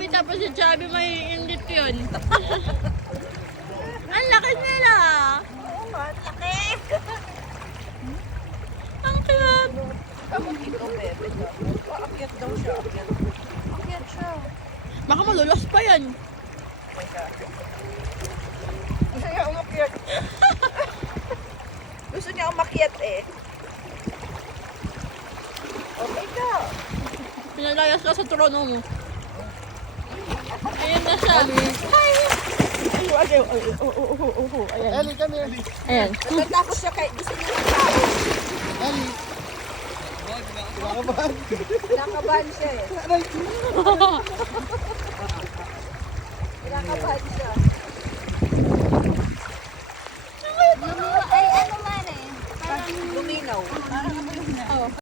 Chubby, tapos si Chubby may indit yun. Ang laki nila. Oo nga, laki. Ang cute. Kapag ito, bebe. Akyat daw siya. Akyat siya. Baka malulos pa yan. Teka. Gusto niya umakyat. Gusto niya umakyat eh. Okay ka. Pinalayas ka sa trono mo. Ayan na siya. Hi! Ayan. Ellie, come here. Ayan. Natatakot siya kay gusto niya ng tao. Ellie. Kinakabahan. Kinakabahan siya eh. Kinakabahan siya. Ay, ano man eh. Luminaw.